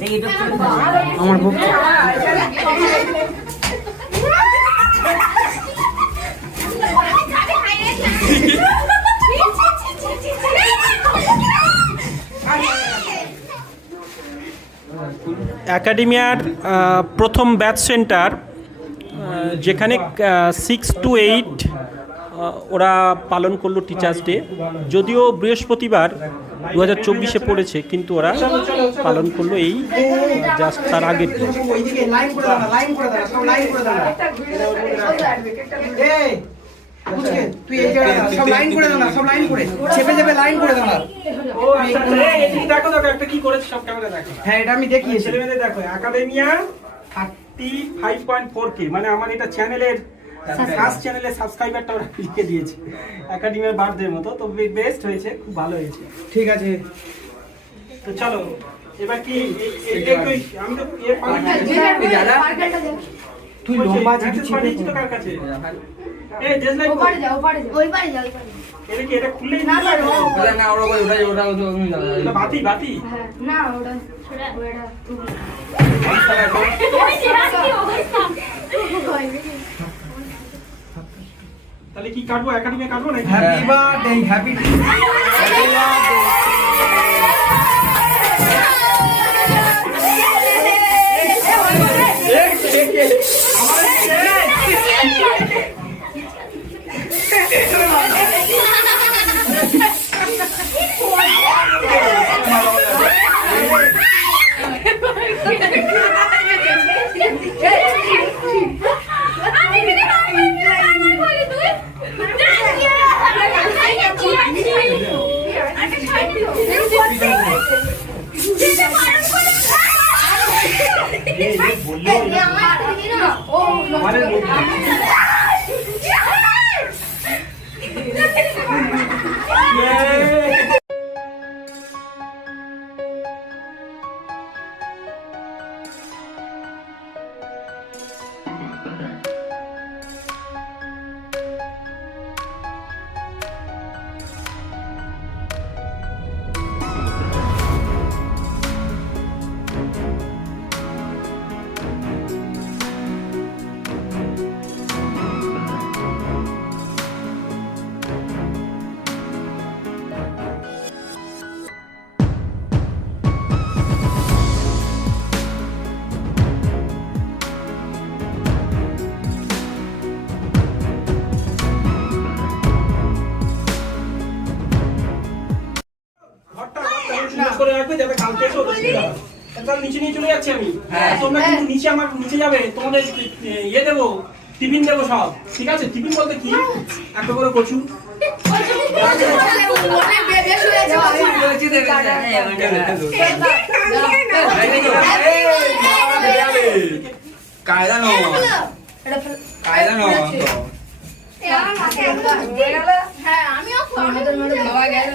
আমার বুক একাডেমিয়ার প্রথম batch centre, যেখানে 6 to 8 ওরা পালন করলো টিচার্স ডে। যদিও বৃহস্পতিবার 2024 পড়েছে, কিন্তু ওরা পালন করলো এই জাস্ট তার আগের দিন। হ্যাঁ এটা আমি দেখি। দেখো একাডেমিয়া 35.4K, মানে আমার এটা চ্যানেলের ফার্স্ট চ্যানেলের সাবস্ক্রাইবারটা ওরা লিখে দিয়েছে একাডেমিয়ার বার্থডের মতো। তো বেস্ট হয়েছে, খুব ভালো হয়েছে। ঠিক আছে, তো চলো এবার কি আমি তো তুই লম্বা পাঠিয়েছি তো কার কাছে? এই দেশলাই ওপারে যাও, ওপারে যাও, ওই পারে যাও, ওই পারে। এটা কি এটা খুললেই না না ওটা না, ওটা বাতি বাতি হ্যাঁ না ওটা ওটা তাহলে কি কাটবো? একাডেমি কাটবো নাকি? হ্যাপি বার্থডে, হ্যাপি করে রাখবে যাতে কালকে এসে ওদের সুবিধা হয়। তাহলে নিচে নিয়ে চলে যাচ্ছি আমি। তোমরা কিন্তু নিচে আমার নিচে যাবে, তোমাদের ইয়ে দেবো, টিফিন দেবো সব। ঠিক আছে? টিফিন বলতে কি? একটা করে কচু, কায়দা নো কায়দা নো হ্যাঁ আমিও আমাদের মধ্যে বাবা গেল।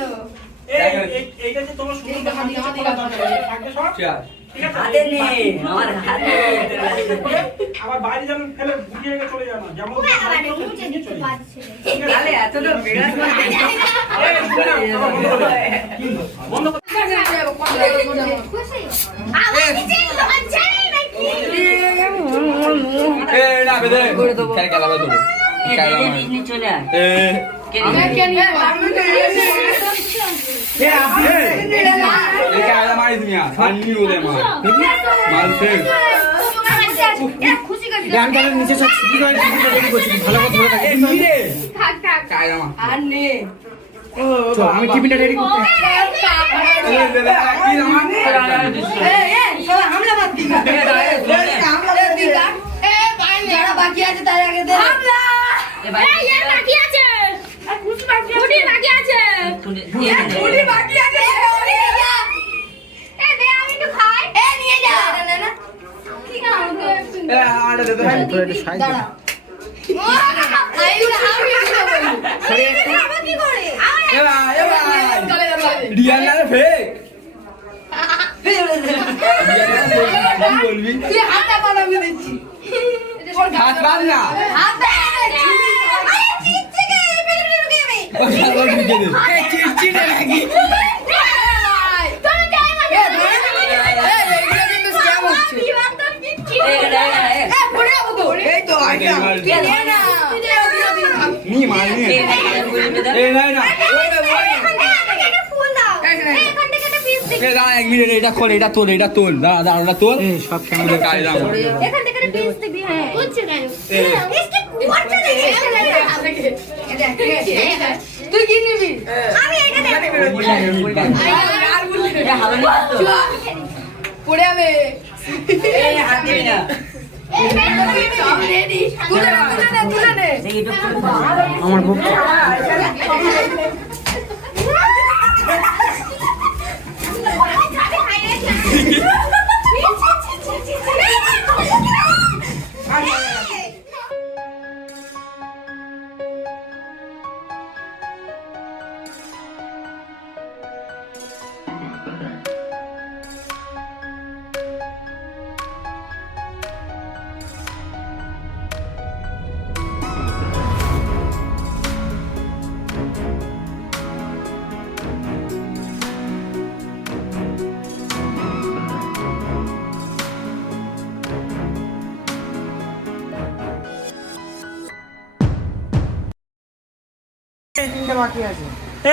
এইটা যে তোমার সুন্দর হাতে দরকার থাকবে সব। ঠিক আছে? হাতে নেই, আমার হাতে আবার বাইরে যেন ফেলে বুঝিয়ে রেখে চলে যাও না। যেমন তাহলে এতটা বেড়া বন্ধ করে চলে আয় নিচে সব ছুটি করে ভালো কথা ধরে থাকে। আমি টিফিনটা রেডি করতে বাকি আছে তার আগে বাকি আছে বাকি আছে নিয়ে যা ঠিক নি মানে এই নাই না এ দাঁড়া 1 মিনিট এটা খোল এটা তোল দাঁড়া দাঁড়া ওটা তোল সব ক্যামেরা কাজ দাও এখান থেকে পিস দিবি হ্যাঁ বুঝছ কেন इसके করছে না তুই কি নিবি আমি এটা দেব আর বললি পড়ে যাবে এই হাত দিবি না সব রেডি তুলে নে আমার বুক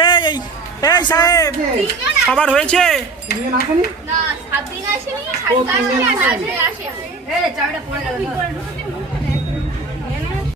এই এই সাহেব খাবার হয়েছে? না 7 দিন আসেনি 7 দিন আসে এই চাবিটা পড়ে গেল